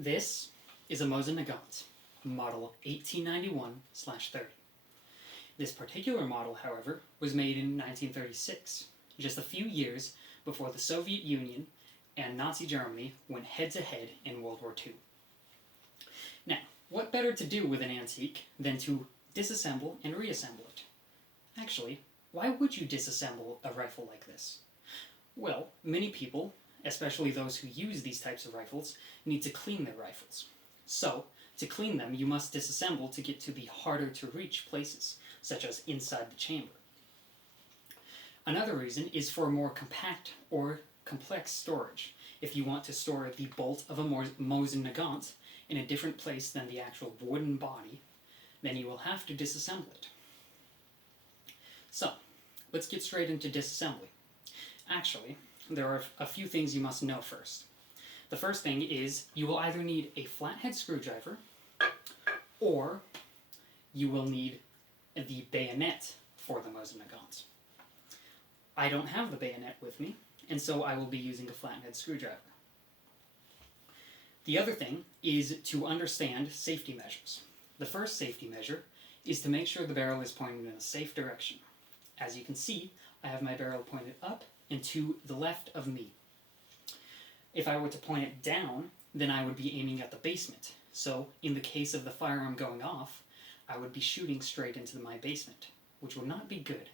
This is a Mosin Nagant, model 1891/30. This particular model, however, was made in 1936, just a few years before the Soviet Union and Nazi Germany went head-to-head in World War II. Now, what better to do with an antique than to disassemble and reassemble it? Actually, why would you disassemble a rifle like this? Well, many people, especially those who use these types of rifles, need to clean their rifles. So, to clean them, you must disassemble to get to the harder-to-reach places, such as inside the chamber. Another reason is for more compact or complex storage. If you want to store the bolt of a Mosin Nagant in a different place than the actual wooden body, then you will have to disassemble it. So, let's get straight into disassembly. Actually, there are a few things you must know first. The first thing is you will either need a flathead screwdriver or you will need the bayonet for the Mosin Nagant. I don't have the bayonet with me, and so I will be using a flathead screwdriver. The other thing is to understand safety measures. The first safety measure is to make sure the barrel is pointed in a safe direction. As you can see, I have my barrel pointed up and to the left of me. If I were to point it down, then I would be aiming at the basement. So, in the case of the firearm going off, I would be shooting straight into my basement, which would not be good.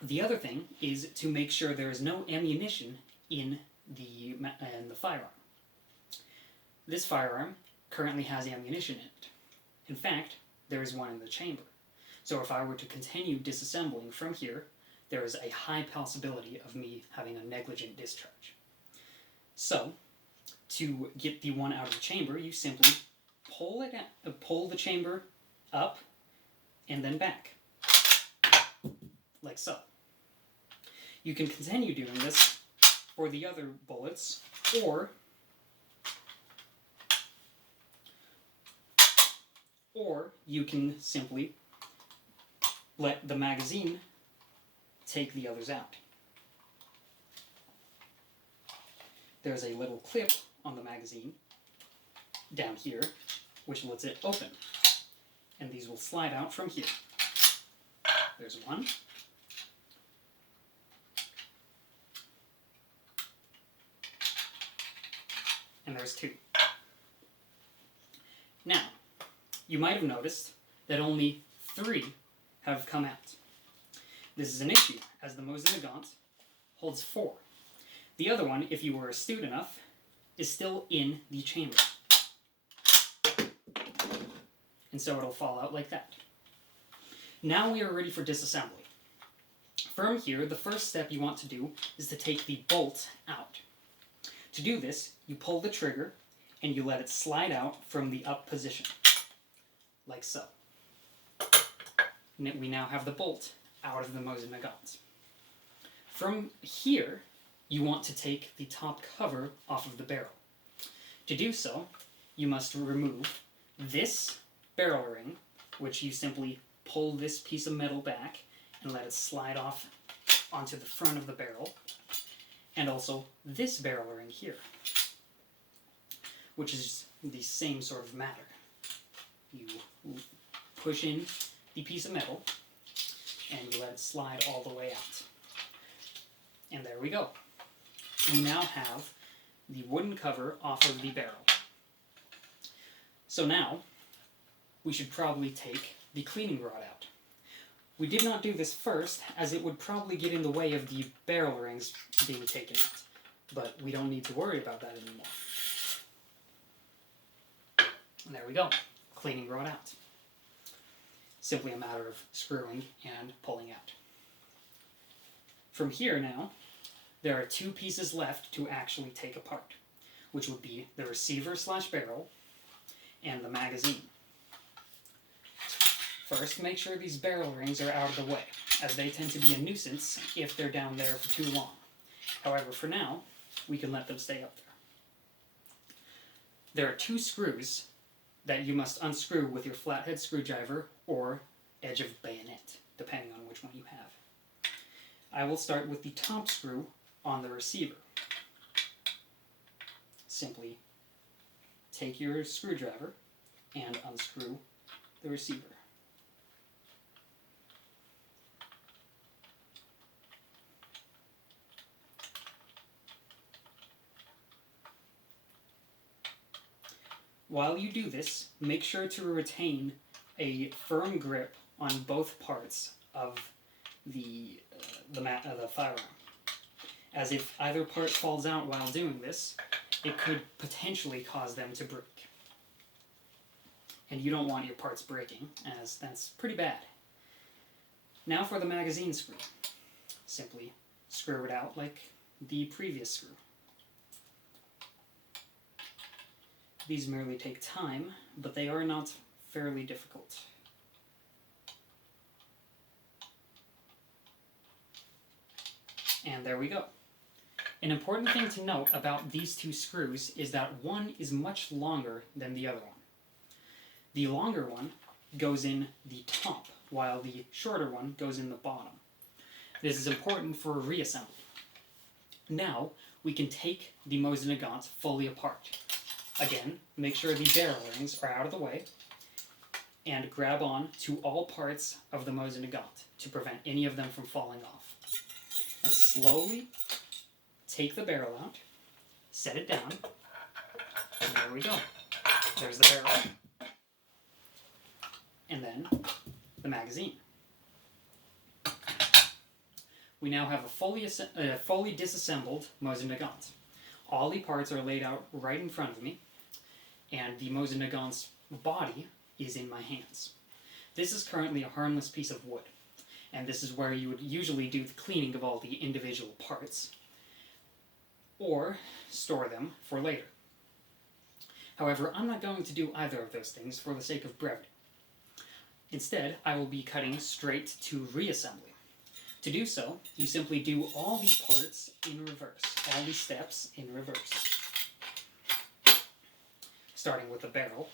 The other thing is to make sure there is no ammunition in the firearm. This firearm currently has ammunition in it. In fact, there is one in the chamber. So if I were to continue disassembling from here, there is a high possibility of me having a negligent discharge. So, to get the one out of the chamber, you simply pull the chamber up and then back, like so. You can continue doing this for the other bullets, or you can simply let the magazine take the others out. There's a little clip on the magazine down here which lets it open, and these will slide out from here. There's one. And there's two. Now, you might have noticed that only 3 have come out. This is an issue, as the Mosin Nagant holds 4. The other one, if you were astute enough, is still in the chamber. And so it'll fall out like that. Now we are ready for disassembly. From here, the first step you want to do is to take the bolt out. To do this, you pull the trigger and you let it slide out from the up position, like so. We now have the bolt out of the Mosin Nagant. From here, you want to take the top cover off of the barrel. To do so, you must remove this barrel ring, which you simply pull this piece of metal back and let it slide off onto the front of the barrel, and also this barrel ring here, which is the same sort of matter. You push in the piece of metal and you let it slide all the way out. And there we go. We now have the wooden cover off of the barrel. So now, we should probably take the cleaning rod out. We did not do this first, as it would probably get in the way of the barrel rings being taken out. But we don't need to worry about that anymore. And there we go. Cleaning rod out. Simply a matter of screwing and pulling out. From here now, there are 2 pieces left to actually take apart, which would be the receiver/barrel and the magazine. First, make sure these barrel rings are out of the way, as they tend to be a nuisance if they're down there for too long. However, for now, we can let them stay up there. There are 2 screws that you must unscrew with your flathead screwdriver or edge of bayonet, depending on which one you have. I will start with the top screw on the receiver. simply take your screwdriver and unscrew the receiver. While you do this, make sure to retain a firm grip on both parts of the firearm, as if either part falls out while doing this, it could potentially cause them to break. And you don't want your parts breaking, as that's pretty bad. Now for the magazine screw. Simply screw it out like the previous screw. These merely take time, but they are not fairly difficult. And there we go. An important thing to note about these two screws is that one is much longer than the other one. The longer one goes in the top, while the shorter one goes in the bottom. This is important for reassembly. Now, we can take the Mosin Nagant fully apart. Again, make sure the barrel rings are out of the way, and grab on to all parts of the Mosin Nagant to prevent any of them from falling off. And slowly take the barrel out, set it down, and there we go. There's the barrel. And then the magazine. We now have a fully disassembled Mosin Nagant. All the parts are laid out right in front of me, and the Mosin Nagant's body is in my hands. This is currently a harmless piece of wood, and this is where you would usually do the cleaning of all the individual parts, or store them for later. However, I'm not going to do either of those things for the sake of brevity. Instead, I will be cutting straight to reassembly. To do so, you simply do all the parts in reverse, all the steps in reverse. Starting with the barrel,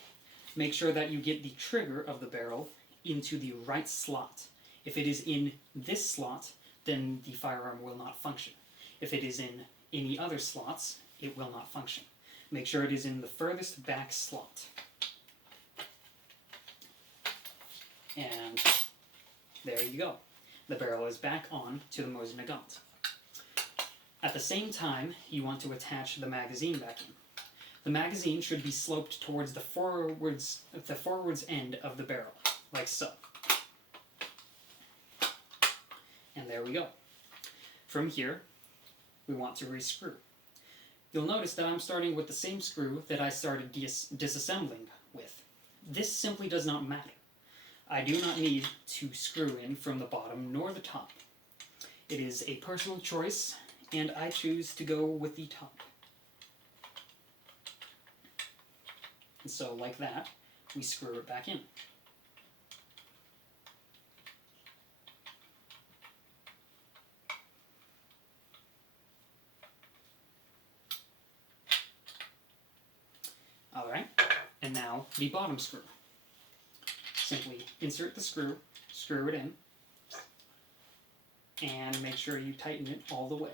make sure that you get the trigger of the barrel into the right slot. If it is in this slot, then the firearm will not function. If it is in any other slots, it will not function. Make sure it is in the furthest back slot. And there you go. The barrel is back on to the Mosin Nagant. At the same time, you want to attach the magazine back in. The magazine should be sloped towards the forwards end of the barrel, like so. And there we go. From here, we want to rescrew. You'll notice that I'm starting with the same screw that I started disassembling with. This simply does not matter. I do not need to screw in from the bottom nor the top. It is a personal choice, and I choose to go with the top. And so, like that, we screw it back in. Alright, and now the bottom screw. Simply insert the screw, screw it in, and make sure you tighten it all the way.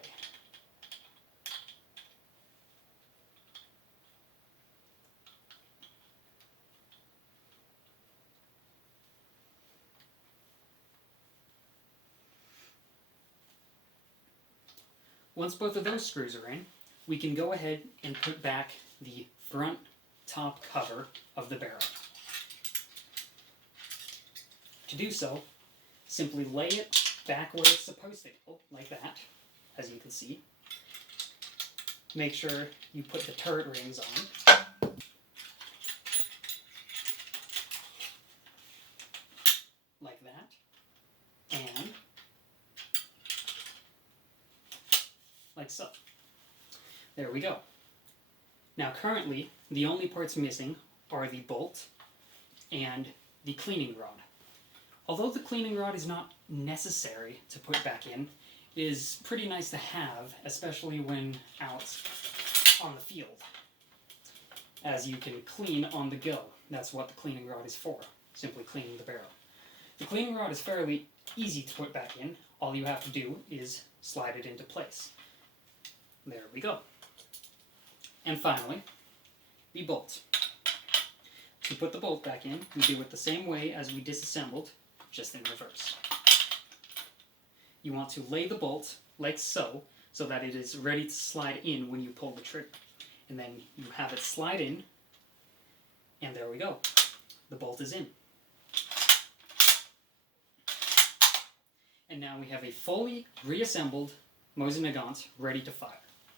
Once both of those screws are in, we can go ahead and put back the front top cover of the barrel. To do so, simply lay it back where it's supposed to go, like that, as you can see. Make sure you put the turret rings on. Like that. And like so. There we go. Now currently, the only parts missing are the bolt and the cleaning rod. Although the cleaning rod is not necessary to put back in, it is pretty nice to have, especially when out on the field, as you can clean on the go. That's what the cleaning rod is for, simply cleaning the barrel. The cleaning rod is fairly easy to put back in. All you have to do is slide it into place. There we go. And finally, the bolt. To put the bolt back in, we do it the same way as we disassembled, just in reverse. You want to lay the bolt like so that it is ready to slide in when you pull the trigger. And then you have it slide in, and there we go. The bolt is in. And now we have a fully reassembled Mosin Nagant ready to fire.